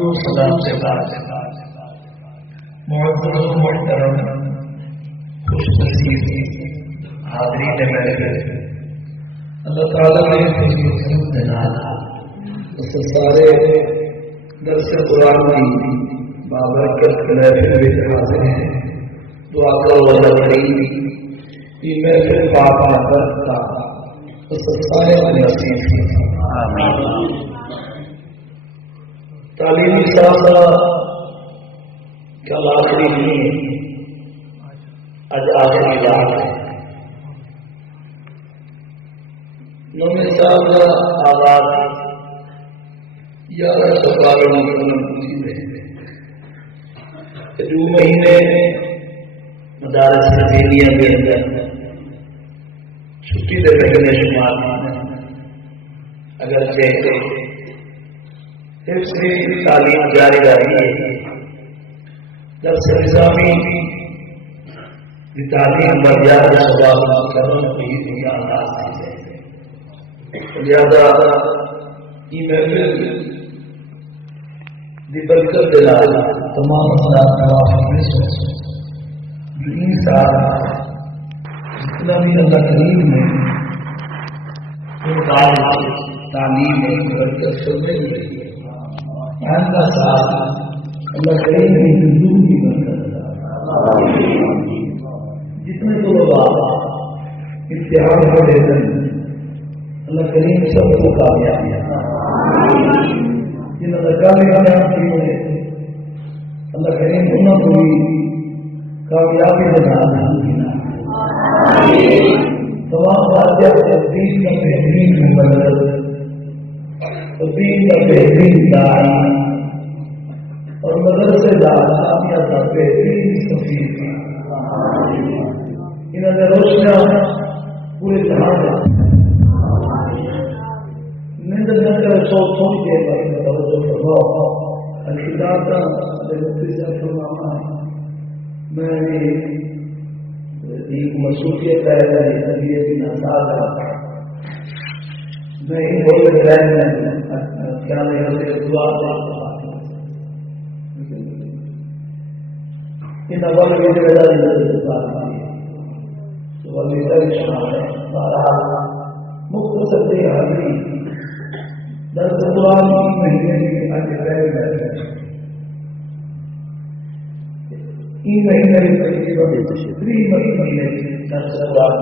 و سلام سے بعد معزز و محترم خوش نصیب حاضرین محفل، اللہ تعالیٰ نے سارے درس قرآن کی بابرکت محفل میں حاضر ہیں. دعا کرو اللہ کریم یہ محفل پاک برکت سارے نصیب. تعلیمی سال کل آخری نہیں اج آخری رات ہے. نویں سال کا آغاز 1112 جو مہینے مدارس دینیہ کے اندر چھٹی دے مہینے شمار اگرچہ حفظی تعلیم جاری رہی ہے. درس نظامی کی تعلیم بردیار شباب کرنے کی دنیا انداز ہے. لہذا یہ محفل دی برکت دلال تمام افراد دین سال جتنا بھی اللہ کریم نے تعلیم برکت سننے میں کا ساتھ اللہ کریم نے حضور کی برکت جتنے طلباء امتحان کو لیتے اللہ کریم سب کو کامیابی جنہوں نے کامیاب کیے اللہ کریم انہوں کو بھی کامیابی بنا تمام واقعہ تبدیل کا بہترین مبلغ تبدیل کا بہترین داعی اور مدرسے دار کامیاب کا بہترین سفیر انہوں نے روشنیاں پورے جہاں نندر نہ کرے سوچ کے توجہ فرماؤ. الکتاب کا مفتی صاحب فرمانا ہے میں ایک مصروفیت ہے طبیعت بھی ناساز ہے. میں ہی بول رہے ہیں کیا نہیں دعا ان اول بھی مختصر حاضری درس قرآن کی مہینے کی این مہینے میں تقریباً 3 مہینے درس قرآن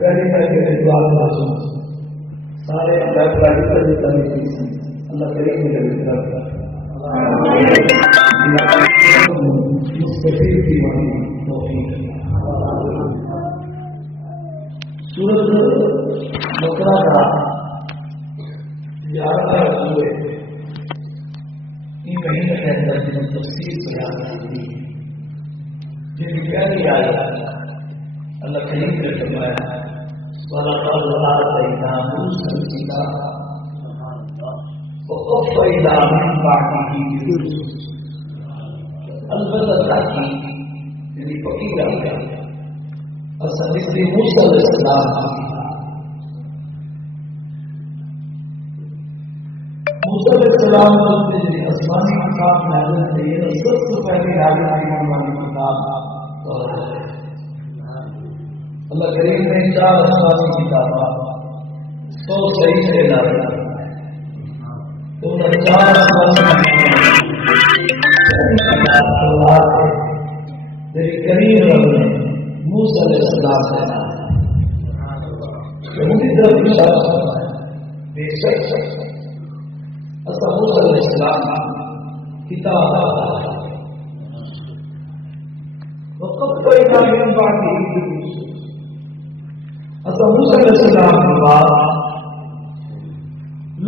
پہلے مہینے دعا سارے اللہ کریم نے مستفید کی سورۃ بقرہ کا 11 سورے ان مہینے کے اندر تفصیل بیان کی جن کی پہلی آیت اللہ کریم نے فرمایا وَلَقَدْ آتَيْنَا مُوسَى الْكِتَابَ وَقَفَّيْنَا مِن بَعْدِهِ بِالرُّسُلِ. البتہ تاکید یعنی پکی بات ہے اصل سے موسیٰ علیہ السلام موسیٰ علیہ السلام نے آسمانی کتاب نازل کی ہے. سب سے پہلے نازل کی کتاب اللہ کریم نے 4 آسمانی کتابیں 100 صحیح سے نازل کی. تو 4 آسمانی میرے کریم رب نے موسیٰ علیہ السلام سے بے شک اصل موسیٰ علیہ السلام کتاب وقفینا من بعدہ اصل موسیٰ علیہ السلام کے بعد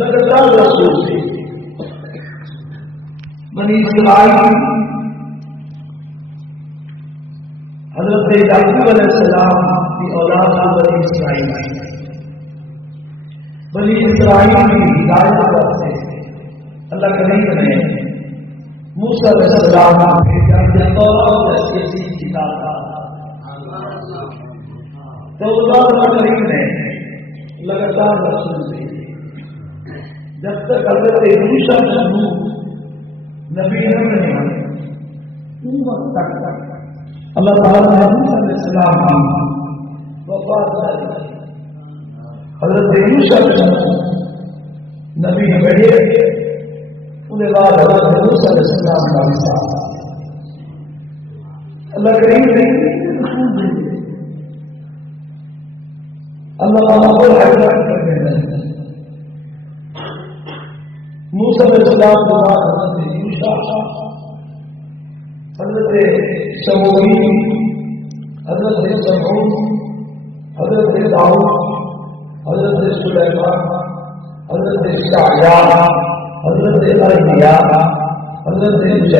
لگاتار رسول سے بنی اسرائیل حضرت یعقوب علیہ السلام کی اولاد بنی اسرائیل کی ہدایت کرتے اللہ کریم نے موسیٰ علیہ السلام تو اللہ کریم نے لگاتار رسول سے جب تک حضرت موسیٰ نبی نہ بنے اس وقت تک اللہ تعالیٰ نے موسیٰ علیہ السلام کی وفات داری حضرت موسیٰ نبی بڑھے ان کے بعد حضرت موسیٰ علیہ السلام کا وصال اللہ کریم نے اللہ کو حیران کرنے لگے موسیٰ علیہ السلام کے بعد حضرت یوشع حضرت سموئیل حضرت سمعون حضرت داؤد حضرت سلیمان حضرت یحییٰ حضرت ارمیا حضرت زید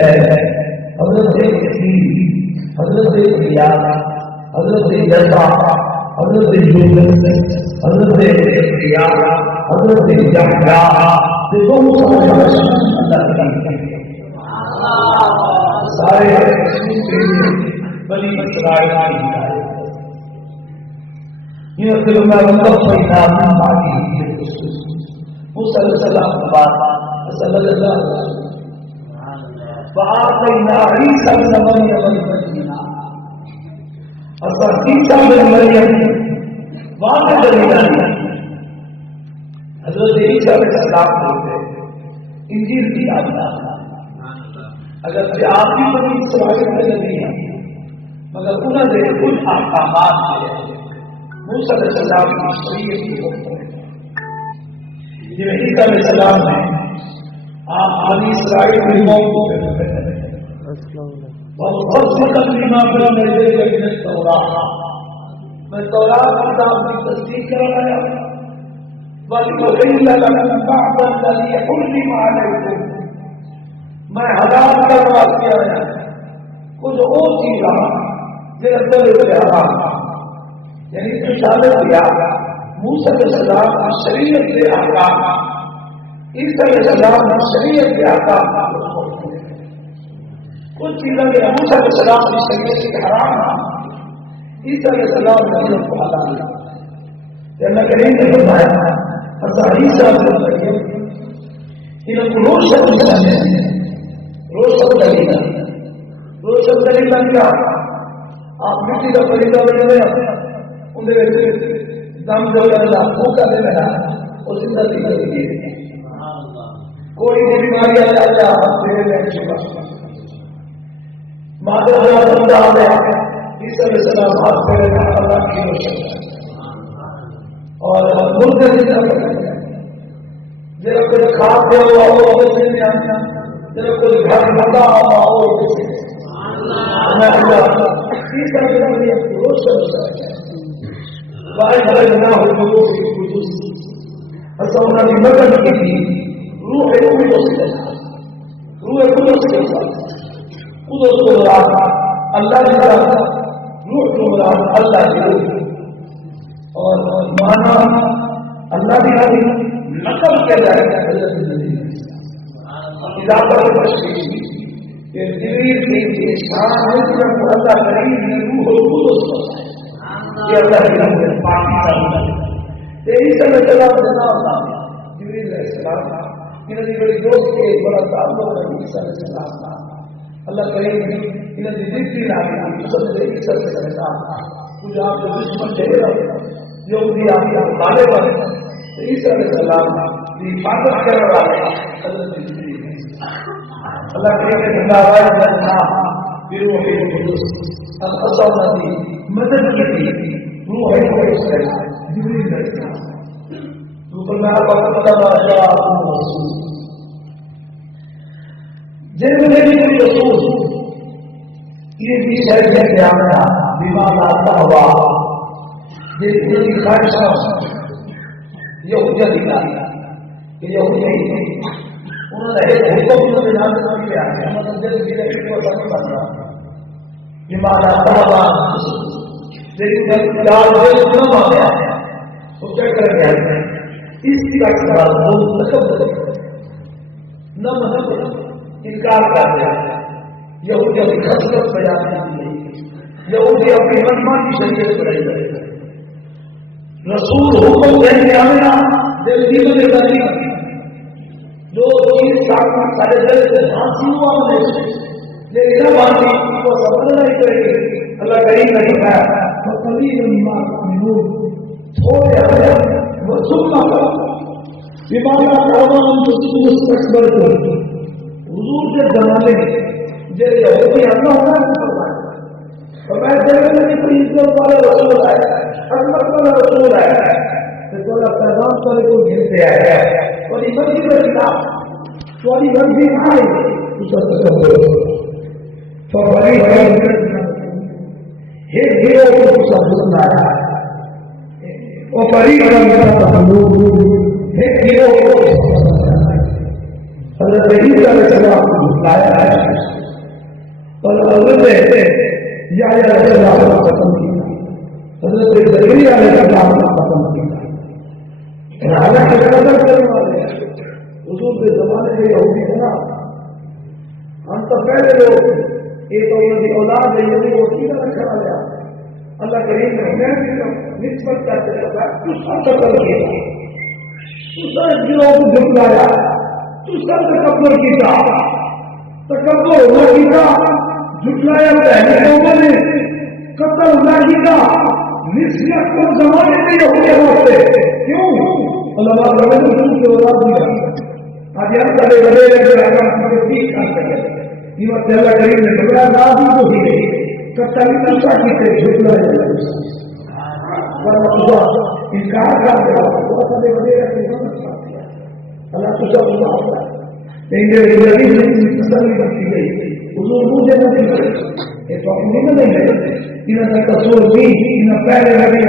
حضرت یزید حضرت الیاس حضرت یسع حضرت یونس حضرت یحییٰ حضرت یحییٰ سارے بنی اسرائیل یہ کلمہ وقفنا من بعد موسیٰ علیہ السلام کے بعد صلی اللہ علیہ وسلم وآتینا عیسیٰ ابن مریم البینات اور عیسیٰ ابن مریم واضح دلیل حضرت عیسیٰ علیہ السلام کو انجیل کی آمدہ اگر سے آپ کی بنی اسرائیل میں نہیں ہے مگر انہوں نے کچھ احکامات کے موسیٰ علیہ السلام کی شریعت کی حکم یہ عیسیٰ علیہ السلام نے آپ بنی اسرائیل کی موت کو میں تورات کتاب کی تصدیق کرایا میں حرام کروا کیا ہے کچھ اور چیز حرام یعنی اشارہ کیا موسیٰ علیہ السلام کی شریعت کے احکام عیسیٰ علیہ السلام کی شریعت کے احکام کچھ چیزیں موسیٰ علیہ السلام کی شریعت کے حرام عیسیٰ علیہ السلام نے کو حلال اللہ کریم نے فرمایا عیسیٰ علیہ السلام ان کو روشن دلیل کیا آپ مٹی کا فریضہ بنے اندر دم جلدہ پھوکا دے میرا اور زندگی کر دیے کوئی بھی بیماری آ جاتا مادر بندہ آ گیا عیسیٰ علیہ السلام ہاتھ پھیرے گا اللہ کی روشن اور مردے زندہ کرتے ہیں جب کوئی کھاد دے ہوا ہو اسے نہیں آتا جب کوئی گھر بندہ ہوا ہو اسے میں اللہ عیسیٰ علیہ السلام کی روشن باہر بھلے نہ ہو تو اصل انہوں نے مدد کی تھی روح قدس کے ساتھ روح قدس کے ساتھ قدس کو مراد اللہ کی طرف روح کو مراد اللہ کی روح اور مانا اللہ کی روح نقل کیا جائے گا علاقہ کی تشریح کہ جبریل کی شان ہے جب اللہ کریم نے روح قدس کو یہ اللہ کی روح پاکی کا عیسیٰ علیہ السلام نے نام جبریل علیہ السلام انہوں نے بڑی دوست کے بڑا تعلق ہے عیسیٰ علیہ السلام کا اللہ کریم نے انہوں نے ذکر نامی عیسیٰ علیہ السلام کچھ آپ کو دشمن چہرہ یہودی آپ کا طالب ہے عیسیٰ علیہ السلام کی حفاظت کرنے والے اللہ کریم نے بندہ بروح القدس القصر نبی مدد کی تھی روح القدس جبریل علیہ السلام جن میں بھی رسول یہ بھی شہر میں کیا گیا بیمار آتا ہوا جس کی خواہش یہودیہ دکھائی کہ یہودیہ انہوں نے ایک حکم کو بنانے کا کیا مطلب جب دھیرے کی وجہ بن رہا بیمار آتا ہوا لیکن جب یاد ہوئے نہ آ گیا تو کیا کر گیا اس کا سوال نہ مطلب انکار کر دیا یہودی اپنی خصلت بیان کی یہودی اپنی منمانی شریعت بنائی گئی رسول حکم دیں گے آنا دل کی مدد نہیں جو چیز سارے دل سے جھانسی ہوا ہم نے لیکن اب آنی کو سمجھنا نہیں کرے گی. اللہ کریم نے فرمایا فقلیل ما تؤمنون، تھوڑے ہیں وہ سننا کرو بیمارہ کرمان تو مستقبل کو حضور کے زمانے جو یہودی اللہ ہونا اور میں دیکھنے میں کوئی عزت والا رسول آیا عظمت والا رسول آیا تو تھوڑا پیغام والے کو گھرتے آیا اور یہ مرضی کا کتاب تھوڑی مرضی آئی اس کا تصور فبری ہے گیرو کو اس کا حسن آیا اور فریق کا ہے گیرو کو حضرت عیسیٰ علیہ السلام کو بلایا ہے اور حضرت یا علیہ السلام نے ختم کیا، حضرت زکریا علیہ السلام نے ختم کیا. حالانکہ قدر کرنے والے حضور کے زمانے میں یہودی ہے نا، ہم تو پہلے لوگ یہ تو ان کی اولاد ہے یہ وکیل رکھا گیا. اللہ کریم نے ہمیں نسبت کرتے رکھا تو سب قتل کیا، تو سب گروہ کو جھٹلایا، تو سب تکبر کیا، تکبر ہونا کیا، جھٹلایا پہلے لوگوں نے قتل اللہ کا نسبت کو زمانے میں یہودی ہوتے کیوں علماء رحمۃ اللہ کے اولاد دیا آج ہم بڑے بڑے لے کر ٹھیک کر سکے یہ وقت اللہ کریم نے بڑا راضی کو ہی قتل اللہ کی سے جھٹلایا انکار کر دیا بڑے بڑے اللہ تو سب اللہ زندگی میں تسلی بخشی گئی حضور مجھے نہیں کرے یہ تو اپنی میں نہیں ہے انہیں کا تصور بھی انہیں پہلے لگے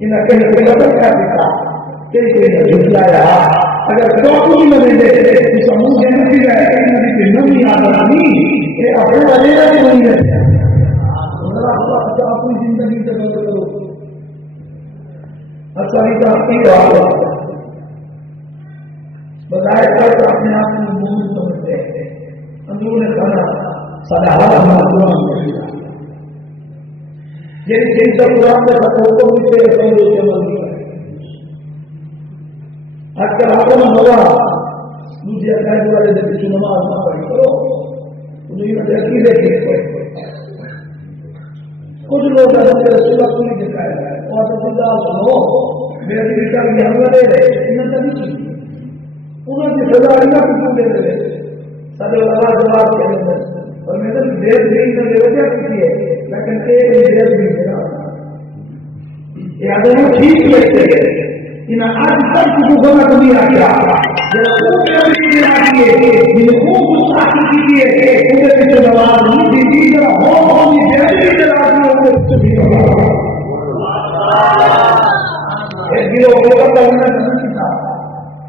انہیں کہیں کوئی بدل کیا دیتا کہیں کوئی نے جھٹلایا اگر ڈاکٹر میں نہیں دے تو سمجھ نہیں رہے انہیں کی نمی آدمی یہ اپنے والے کا بھی نہیں ہے اپنی زندگی سے بدل کرو اچھا نہیں تو اپنی بات بتائے کر اپنے آپ کو مومن سمجھتے ہیں اندروں نے کہا سدا ہمارا قرآن کیا یہ جن کا قرآن کا سپورٹ بھی تیرے پہلے سے بندی ہے آج کل آپ نے ہوا دوسری عقائد والے سے کسی نماز نہ پڑھی کرو مجھے یہ دیکھی دیکھے کچھ لوگ رسول اللہ کو نہیں دکھایا ہے اور سنو میرے بیٹا بھی ہم لے رہے انہیں کبھی سنی انہوں نے سزا اللہ کو دے رہے سب جواب کے اندر اور میں نے دیر نہیں کر دے کی ہے لیکن ایک دیر بھی میرا یہ آدمی ٹھیک لگتے ہیں انہیں آج تک کو بنا کبھی آ گیا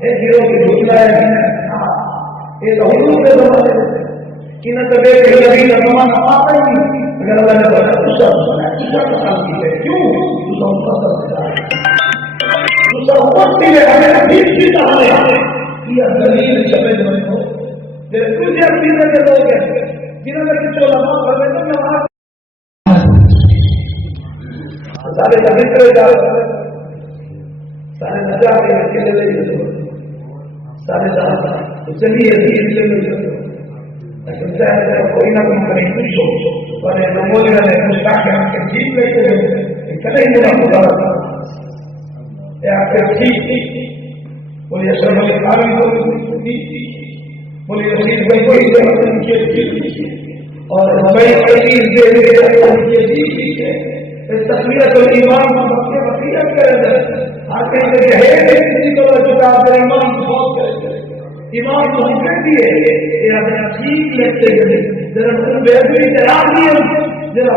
ایک گروہ کی جھٹلایا ایک حضور کے زمانے ان کبھی کہیں کا زمانہ پاتا ہی نہیں اگر اللہ نے بڑا دوسرا کام کی ہے کیوں دوسرا مقدر سے دوسرا وقت کے ہمیں ٹھیک کی چاہتے ہیں یہ دلیل شبد میں ہو جب کچھ عقیدے کے لوگ ہیں جنہوں نے کچھ علماء کر رہے تھے نماز سارے پوتر جا سارے نجا کے اکیلے لے سارے جانا چلیے کوئی نہ کوئی کریں کچھ ہو پر لوگوں نے مشتاق کے ہم کے ٹھیک لیتے کریں گے نہ خدا آپ کے ٹھیک بولیے سر مجھے کارن بولیے رشید بھائی کوئی اور ہمیں تصویر تو ایمان وصیت کرے آپ کے کسی کو چکا کر ایمان بہت کرے ایمان تو ہم کہتی ہے یہ اپنا ٹھیک لگتے ہیں ذرا بہتری تیار نہیں ہے ذرا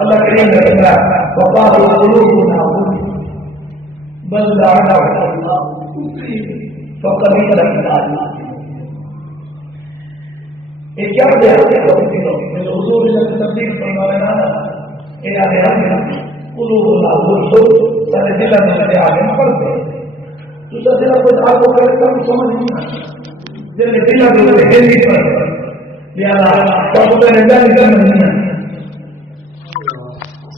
اللہ کریم نے کہا وقال قلوبنا بل لعنهم الله فقليلا ما یہ کیا دے حضور نے تصدیق فرمایا اے آدم قلوبنا غلف سارے دل میں آدم پڑھتے تو دل کو آپ کو کرتا ہوں سمجھ نہیں دل دل میں ہے نہیں پر یا اللہ تو نے جان نہیں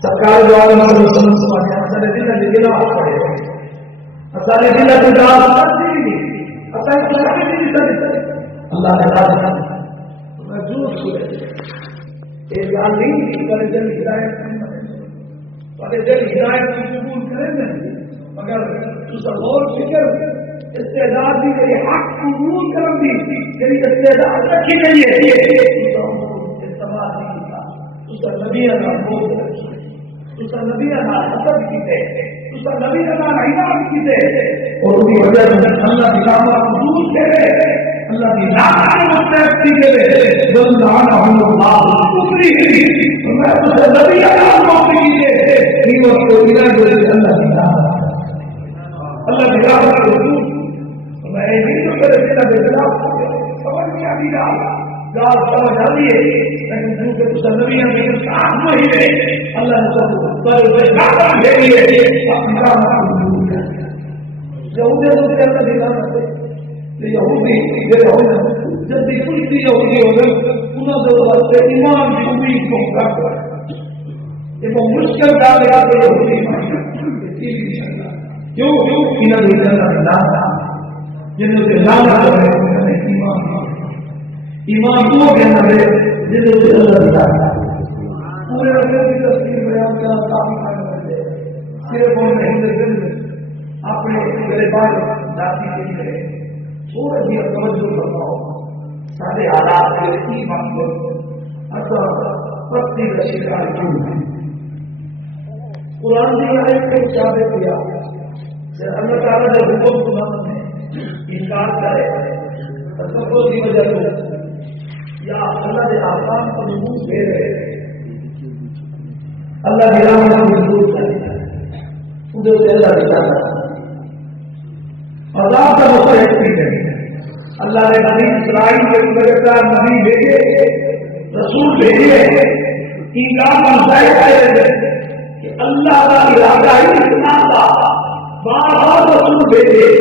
سرکار جو عالم رسول سمجھا سارے دل میں دل پڑے مسالے کی لگے گا اللہ نے کہا محسوس ہوئے ایک گال نہیں والے دل ہدایت والے دل ہدایت کی قبول کریں گے مگر دوسرا غور فکر استعداد بھی میری حق قبول کر دی میری استعداد رکھی گئی ہے استعمال نہیں تھا دوسرا نبی اللہ بول دوسرا نبی اللہ حسد کی تھے دوسرا نبی اللہ عبادت کی تھے اور ان کی وجہ سے اللہ کی کامہ قبول کرے اللہ کی نام مستحق کی کرے بلدانہم اللہ کفری میں دوسرا نبی اللہ موقع کیجئے یہ وقت کو بنا جو اللہ کی نام اللہ کی رحمت رسول میں نہیں تو کرے بنا بے خلاف سمجھ میں ابھی گال سمجھ آئی ہے لیکن دوسرے دوسرا نبی ہمیں ساتھ نہیں ہے اللہ نے سب پر نام بھیجی ہے اپنی رحمت رسول یہودی تو اللہ کی رحمت یہودی جب بھی کچھ بھی یہودی ہو گئے انہوں نے واسطے ایمان کی امید کو کر یہ تو مشکل کام ہے کہ یہودی کیوں انہوں نے اللہ جنہوں سے نام ہے ایمان کو کہنا ہے جنہوں سے اللہ پورے رسول کی تصویر بیان کیا کافی صرف ان میں اپنے میرے بال دادی کے لیے تھوڑا بھی توجہ کرواؤ سارے حالات کے ایمان پر اثر پتی کا شکار کیوں ہے قرآن کی آیت کو چاہے کیا اللہ تعالیٰ نے حکم سنانا ہے انکار کرے تصور کی وجہ سے یا اللہ کے آسان کو نمود دے رہے اللہ کی رحمت کو دور کرے ادھر سے اللہ دکھاتا عذاب کا مستحق بھی ہے اللہ نے نبی اسرائیل کے مدد نبی بھیجے رسول بھیجے انکار مستحق ہے کہ اللہ کا ارادہ ہی اتنا تھا بار رسول بھیجے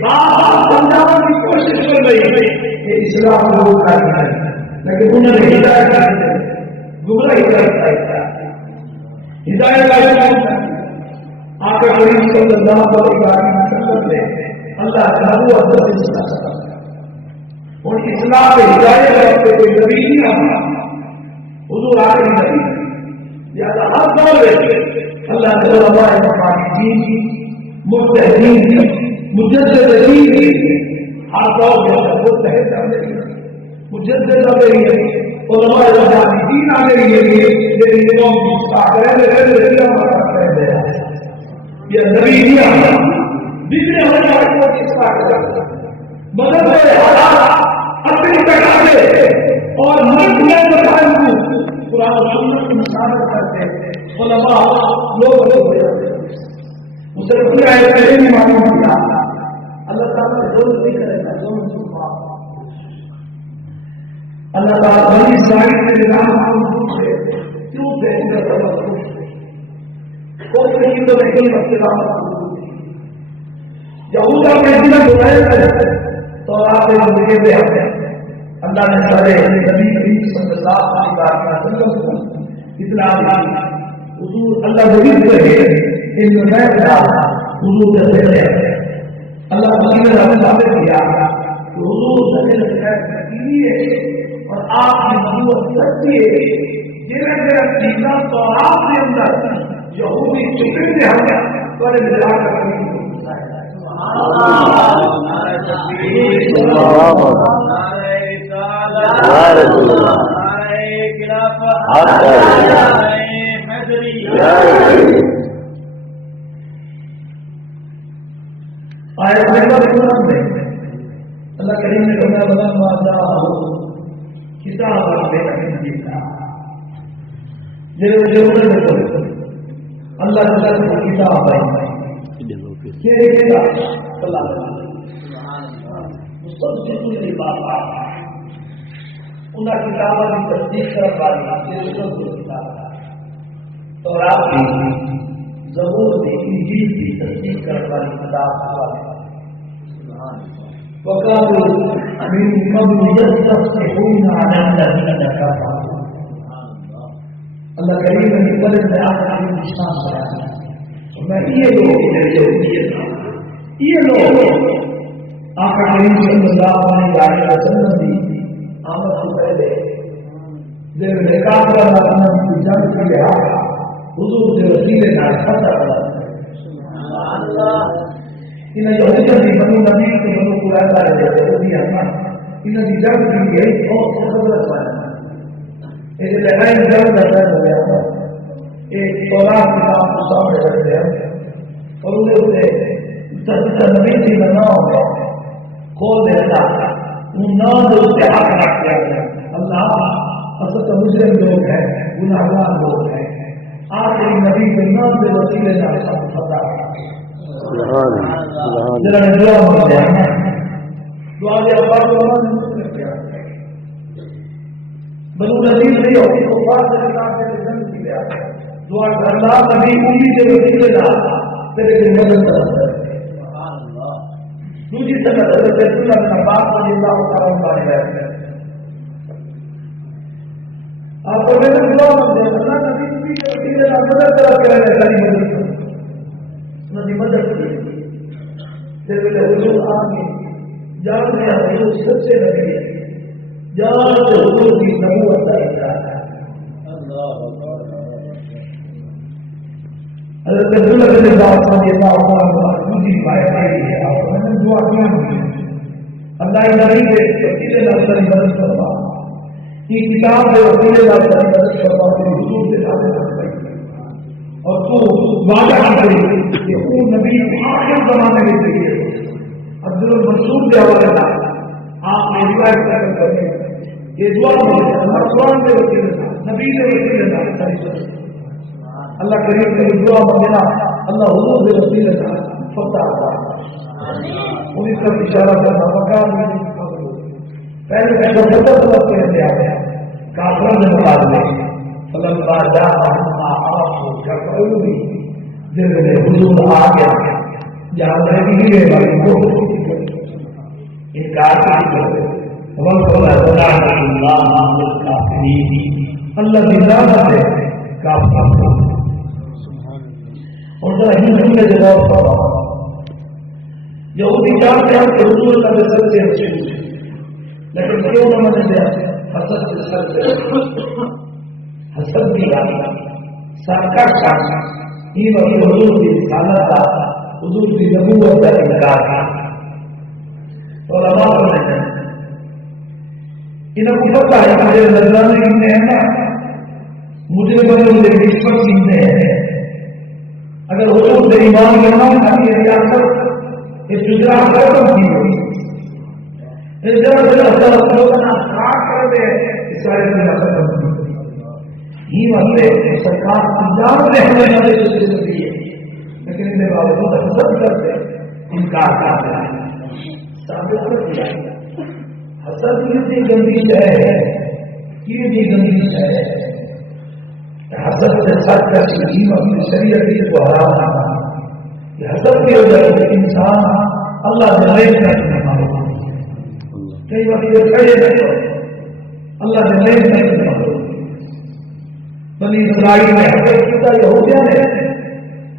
بار سمجھانے کی کوشش کر رہی کہ اسلام لوگ کر رہے ہیں لیکن انہوں نے ہدایت کر گمراہی کرتا ہدایت کا آپ کریم صلی اللہ علیہ وسلم اللہ تعالیٰ اور اسلام میں ہدایت کرتے کوئی نبی نہیں آتا حضور آگے نبی یا ہر دور اللہ نے علماء مقامی کی مجتہدین کی مجددین کی ہر دور میں مجتہد کرنے مجدد آ گئی ہے علماء مقامی آ گئی ہے لیکن امام کی یہ نبی نہیں آتا بگڑے ہونے والے کو کس طرح مدد سے حالات اپنی جگہ سے اور ملک میں بتائیں کو قرآن و سنت کی مشاہدت کرتے ہیں علماء لوگ ہو جاتے ہیں اسے پوری آیت میں نہیں معلوم کیا اللہ تعالیٰ نے ضرور نہیں کرے گا ضرور چھپا اللہ تعالیٰ بنی اسرائیل کے نظام سے کیوں سے کوئی کہیں تو نہیں وقت یہودا کے دن بلائے تو آپ مجھے دے اللہ نے سارے نبی کریم صلی اللہ علیہ وسلم اسلام حضور اللہ غریب رہے ان میں حضور سے اللہ مدینہ نے ثابت کیا کہ حضور زمین مدینی ہے اور آپ کی نبوت سچی ہے جنہیں میرا چیزاں تو آپ کے اندر یہودی چکر سے ہم بڑے ملا کر اللہ کریم نے کہا بدن ماتا کتاب اللہ تعالیٰ کتاب ہے انہیں کتابوں کی تصدیق کر اور آپ کی زبور میں انجیل کی تصدیق کر والی کتاب وقالوا من قبل يستفتحون على الذين كفروا اللہ کریم نے بلند آخر نشان بیان میں یہ لوگ یہودیت یہ لوگ آقا کریم صلی اللہ علیہ وسلم کی آمد سے پہلے جب نکاح کا مطلب کی جنگ کی لحاظ حضور کے وسیلے نہ فتح کر ان یہودیوں کی بنو نبی کے بنو قریظہ رہے وہ بھی ہم ان کی جنگ کی گئی بہت خبرت ہے ایک لڑائی جنگ کا ہو گیا تھا ایک سولاد کے نام کو سامنے رکھ دیا اور انہیں نبی کی بنا ہوگا کھول دیتا ان نام سے اس کے ہاتھ رکھ دیا گیا اللہ اصل تو مجرم لوگ ہیں گناہگار لوگ ہیں آج ایک نبی کے نام سے وسیلے نہ سب فتح ذرا دعا مانگ دیا دعا دیا بنو نذیر نہیں ہوگی تو بات سے جنگ کی گیا دعا کر اللہ نبی امید کے وسیلے نہ تیرے کو مدد کرتا ہے دوسری طرف حضرت رسول اللہ بن عباس رضی اللہ تعالیٰ عنہ ہے آپ کو میں نے دعا مانگ دیا اللہ نبی امید کے وسیلے نہ مدد کرا کے رہے ساری مدد کرو نبی مدد کی پھر حضور آگے جان میں حضور سچے نبی ہے جان سے حضور کی نبوت کا اقرار ہے حضرت رسول اللہ صلی اللہ علیہ وسلم کی بات ہے آپ کو میں نے دعا کیا اللہ نبی کے وسیلے نہ ساری مدد کروا یہ کتاب کے وسیلے نہ ساری مدد کروا تیری حضور سے حاضر اور تو وعدہ کری کہ وہ نبی آخر زمانے میں چاہیے عبد المنصور کے حوالے سے آپ نے روایت کریں یہ دعا اللہ قرآن کے وسیلے نبی کے وسیلے اللہ کریم کے دعا مانگنا اللہ حضور کے وسیلے فتح ان اس کا اشارہ کرنا مکان پہلے پہلے فتح طلب کے لیے آ گیا کافروں کے مقابلے فلما جاءهم ما عرفوا كفروا به دل میں حضور آ گیا جہاں نبی کے بارے میں انکار کیا اللہ کی لعنت ہے کافر اور ذرا ہندو میں جواب پڑا یہودی جانتے ہیں کہ حضور کا سب سے اچھے لیکن کیوں نہ مانے دیا حسد سے سر سے حسد بھی آئی سرکار کا یہ وقت حضور کی رسالت کا حضور کی نبوت کا انکار تھا اور علماء انہیں کو پتا ہے کہ میرے نظرانے کتنے ہیں نا مجھے بڑے مجھے نسبت کتنے ہیں اگر حضور سے ایمان کرنا ہے یہ ریاست یہ گجرا ختم کی ہوئی اس جگہ سے اللہ لوگنا کاٹ کر دے اس سارے گجرا ختم کی یہ مسئلے سرکار انجام رہنے والے جو ہے لیکن ان کے باوجود حسد کرتے انکار کرتے ہیں ثابت کر دیا حسد کتنی گندی ہے کتنی گندی ہے حسد سے سچ کا چیز اپنی شریعت کو حرام کرنا یہ حسد کی وجہ سے انسان اللہ جلائے کرنے والے کئی وقت یہ کھڑے نہیں اللہ جلائے کرنے والے بنی اسرائیل میں حسد کیا یہودیوں نے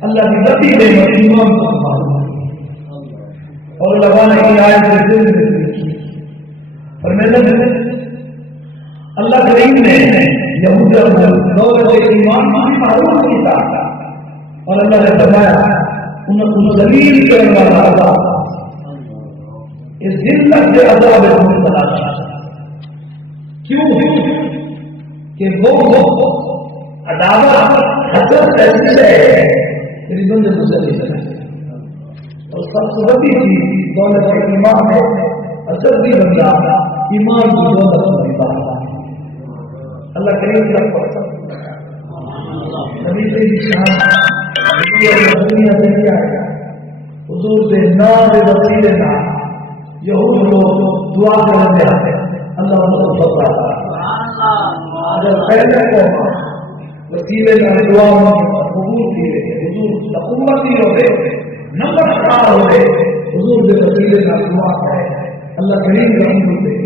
اللہ کی نبی نے ایمان کو سنبھالا اور لگانے کی آیت سے دل میں اور میں نے اللہ کریم نے یہودیوں کو دولت ایمان کی معلوم کیا اور اللہ نے فرمایا ان کو ذلیل کرنے والا عذاب اس ذلت سے عذاب مبتلا کیوں کہ وہ عداوت حسد ایسی ہے میری بندے گزر اور سب سے بڑی چیز دولت ایمان ہے اثر بھی بنتا ایمان کی دولت بنتا اللہ کریم کا پسند نبی سے دنیا سے کیا ہے حضور سے نام وسیلے نہ یہود لوگ دعا کرنے آتے اللہ ان کو پتا اگر پہلے کو وسیلے میں دعا قبول کی حضور حکومتی ہوئے نمبر کار ہوئے حضور کے وسیلے میں دعا کرے اللہ کریم کا حکم دے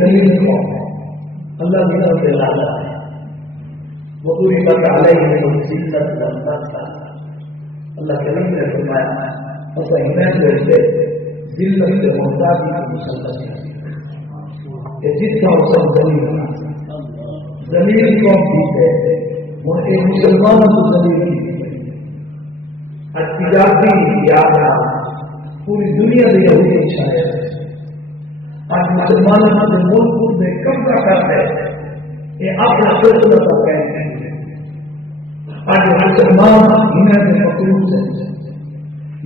دلیل قوم ہے، اللہ کی طرف سے لعنت ہے۔ وَضُرِبَتْ عَلَيْهِمُ الذِّلَّةُ وَالْمَسْكَنَةُ، اللہ کریم نے فرمایا ایسا ہمیں سے ذلت سے محتاجی کو مسلط ہے کہ جس کا حسن ذلیل قوم ٹھیک ہے وہ ایک مسلمانوں کو ذلیل کی تجارتی یاد پوری دنیا میں یہی اچھا ہے۔ آج مسلمانوں کے ملک میں قبضہ کرتے ہیں یہ اپنا سلسلہ کا کہتے ہیں۔ آج مسلمان دنیا میں مقروض ہیں،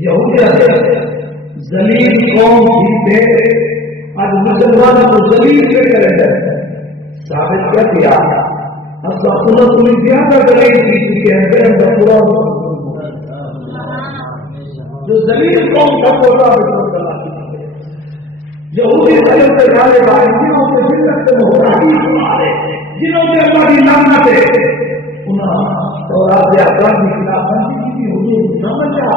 یہودیت ہے ذلیل قوم ٹھیک ہے، آج مسلمانوں کو ذلیل کے کرے ہیں۔ ثابت کیا کیا اصلا خدا تمہیں زیادہ ذلیل کی کہ اندر پورا جو ذلیل قوم کا پورا یہودی ظلم سے جانے والے جنہوں کے ذلت سے محتاجی تمہارے جنہوں نے اللہ کی لعنت ہے انہاں تورات کے احکام کی خلاف ورزی کی حضور سمجھا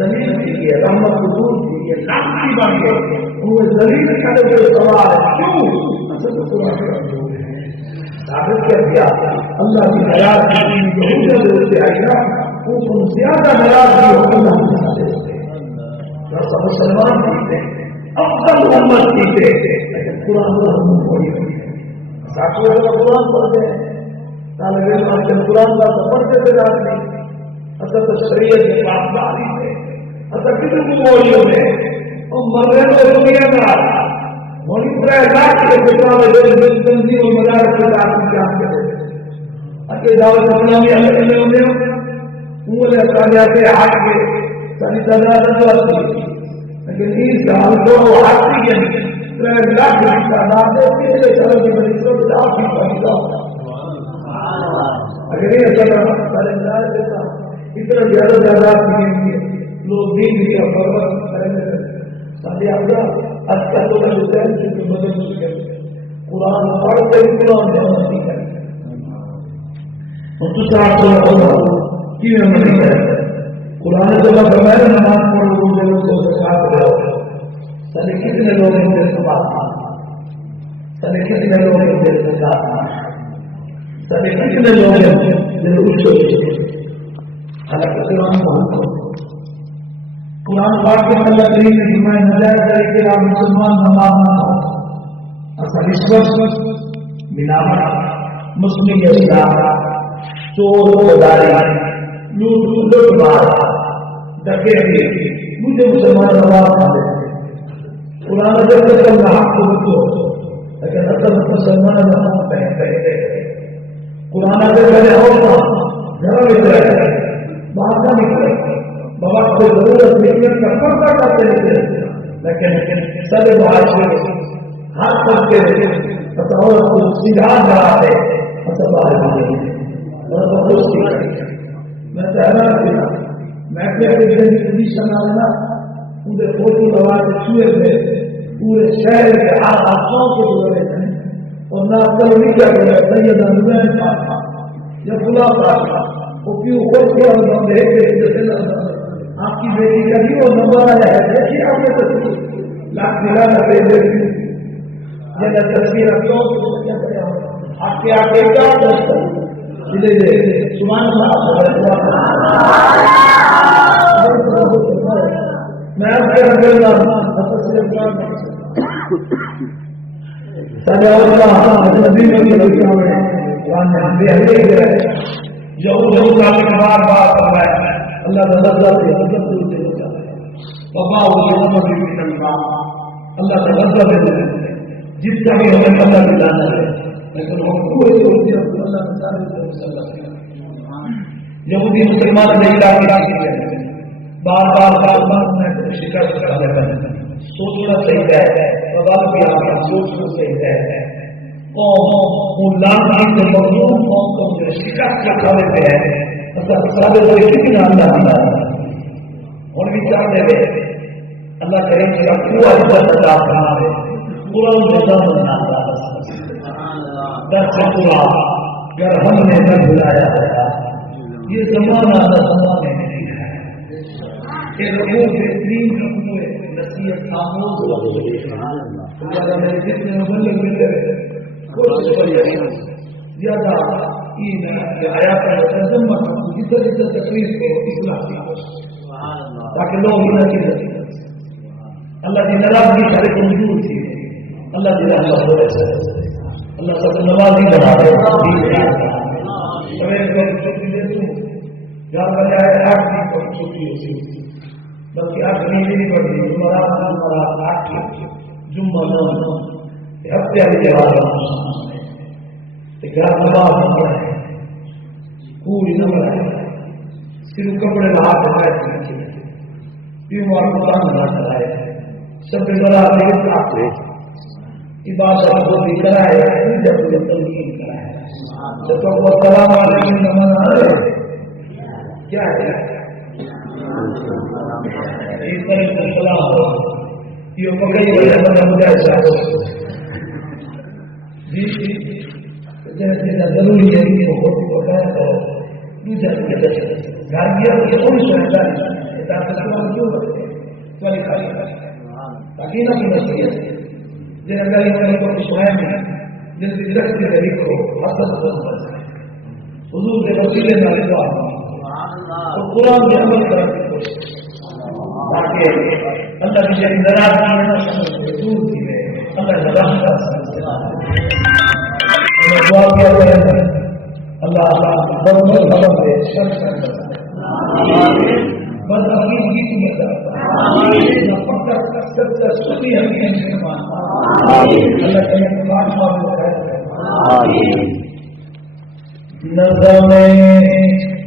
ذلیل کی رحمت حضور کی لعنت کی بن گئی انہیں ذلیل کرے ہوئے سوال ہے کیوں اصل تو قرآن کا ثابت کیا کیا اللہ کی حیات کی یہودیت سے آئی نا وہ تم زیادہ ناراض بھی ہو اللہ مسلمان تھے افضل امت تھے لیکن قرآن ساتھیوں کا قرآن پڑھتے ہیں طالب علم قرآن کا پڑھتے تھے رات میں اصل تو شریعت کے پاسداری تھے اصل کسی کو مولیوں میں اور مرنے تو دنیا کا مولی پورا لاکھ کے کتاب تنظیم اور مدارس کے ساتھ جان کرتے اچھے دعوت اسلامی الگ میں ہونے انگلے کامیابی ہاتھ کے ساری تعداد رجوع لیکن اس سال کو آتی ہے لاکھ کی تعداد ہے پچھلے سالوں کی بڑی تو آپ ہی پہنچا اگر یہ سارا سارے دیتا اتنا زیادہ تعداد کی لوگ دین کا پرورش کریں گے سارے آپ اچھا تو حسین کی مدد کر قرآن پڑھتے ہی قرآن نہیں کریں اور دوسرا کی نہیں کریں قرآن جب فرمایا نماز پڑھو روزے رکھو زکات دو سارے کتنے لوگ ان کے سبات سارے کتنے لوگ ان کے زکات سارے کتنے لوگ جو اچھو حالانکہ قرآن پاک کے اللہ کریم نے فرمایا نجائز طریقے آپ مسلمان نماز نہ پڑھو اصل رشوت ملاوٹ مسلم اسلام چور بداری لوٹ مار ڈکیتی مجھے مسلمان نماز پڑھتے قرآن جب تک اللہ حق کو بچو لیکن اصل مسلمان نماز پڑھتے قرآن جب پہلے ہوتا گھر میں رہے باہر نہ نکلے بابا کو ضرورت نکلنے کا پردہ کرتے رہتے لیکن سب باہر سے ہاتھ کرتے عورت کو سیدھا بڑھاتے اصل باہر نکلے میں تحران کیا میں اپنے دن کی پوزیشن آنا پورے فوٹو لگا کے چوئے تھے پورے شہر کے آسوں کے گزرے تھے اور نہ کل نہیں کیا گیا سید نظر پاس یا بلا پاس وہ کیوں خود کیا آپ کی بیٹی کا بھی وہ نمبر آیا ہے دیکھیے آپ نے تصویر لاکھ دلانا پہ یہ تصویر آپ کے آگے کیا سبحان اللہ میں آپ کے رب اللہ نبی میں بار بار اللہ اللہ جس کا بھی ہمیں اللہ دلانا ہے یہودی مسلمان نہیں بار بار شکست کر لیتا ہے سوچنا صحیح ہے سوال بھی آپ کا سوچنا صحیح ہے قوم مضمون قوم کو شکست کر لیتے ہیں سارے کتنا اللہ اور بھی چاہتے ہوئے اللہ کریم کا پورا عزت ادا کرنا ہے پورا نظام بننا در سے پورا اگر ہم نے نہ بلایا گیا یہ زمانہ نہ زمانے میں نہیں ہے کہ رکوع بہترین رکوع شخصیت خاموش زیادہ میرے جتنے مبلغ ملتے رہے کوشش کریے زیادہ این آیات ترجمہ جتنا جتنا تکلیف کو اصلاح کی تاکہ لوگ نہ چیزیں اللہ کی ناراضگی سارے منظور تھی اللہ کی رحمت ہو رہے اللہ سب نوازی بنا رہے سویر کو چھٹی دے تو جہاں پر جائے 8 دن کو چھٹی ہوتی بلکہ 8 دن نہیں پڑتی جمعرات 8 جمعہ 9 ہفتے والی جواب گھر نماز پڑھے پوری نماز صرف کپڑے نہا کے بیٹھ بیمار کو کام نہ کرائے سب بڑا عبادت کو بھی کرائے جب تنظیم کرائے جب تک وہ سلام علیکم نماز آئے کیا ہے اس طرح سے سلام ہو یہ پکڑی ہوئی ہے بنا مجھے چاہو جی جیسے ضروری ہے کہ وہ بتایا تو دوسرا گاڑیاں یہ تھوڑی سمجھتا ہے تاکہ نہ مسئلہ جن اگر کو پچھوائے میں جن کی درخت کے ذریعے کو حسن حضور کے وسیلے میں لکھوا اور قرآن کے عمل کرنے کی کوشش تاکہ اللہ کی جن ناراضگی دور کی ہے اللہ رحمت دعا کیا کریں اللہ بدمر غلط ہے شر بس ابھی کی مدد پکا سچا سچی ہمیں مسلمان اللہ تعالی پاک معاف کرے نظم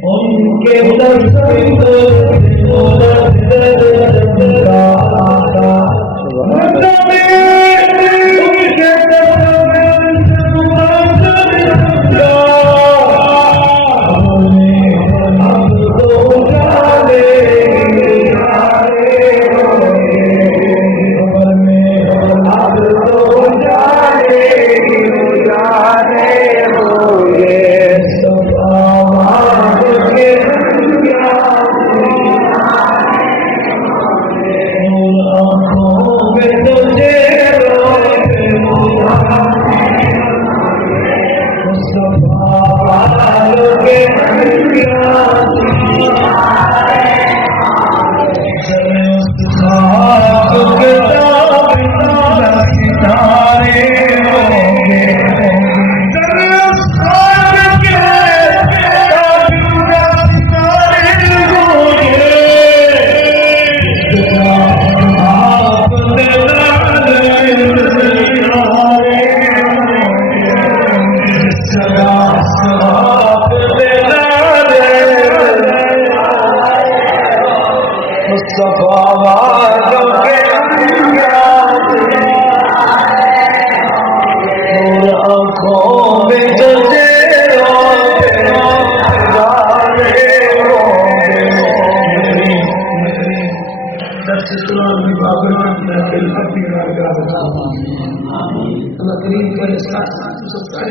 ان کے اللہ کریم کرے ساتھ ساتھ سب سارے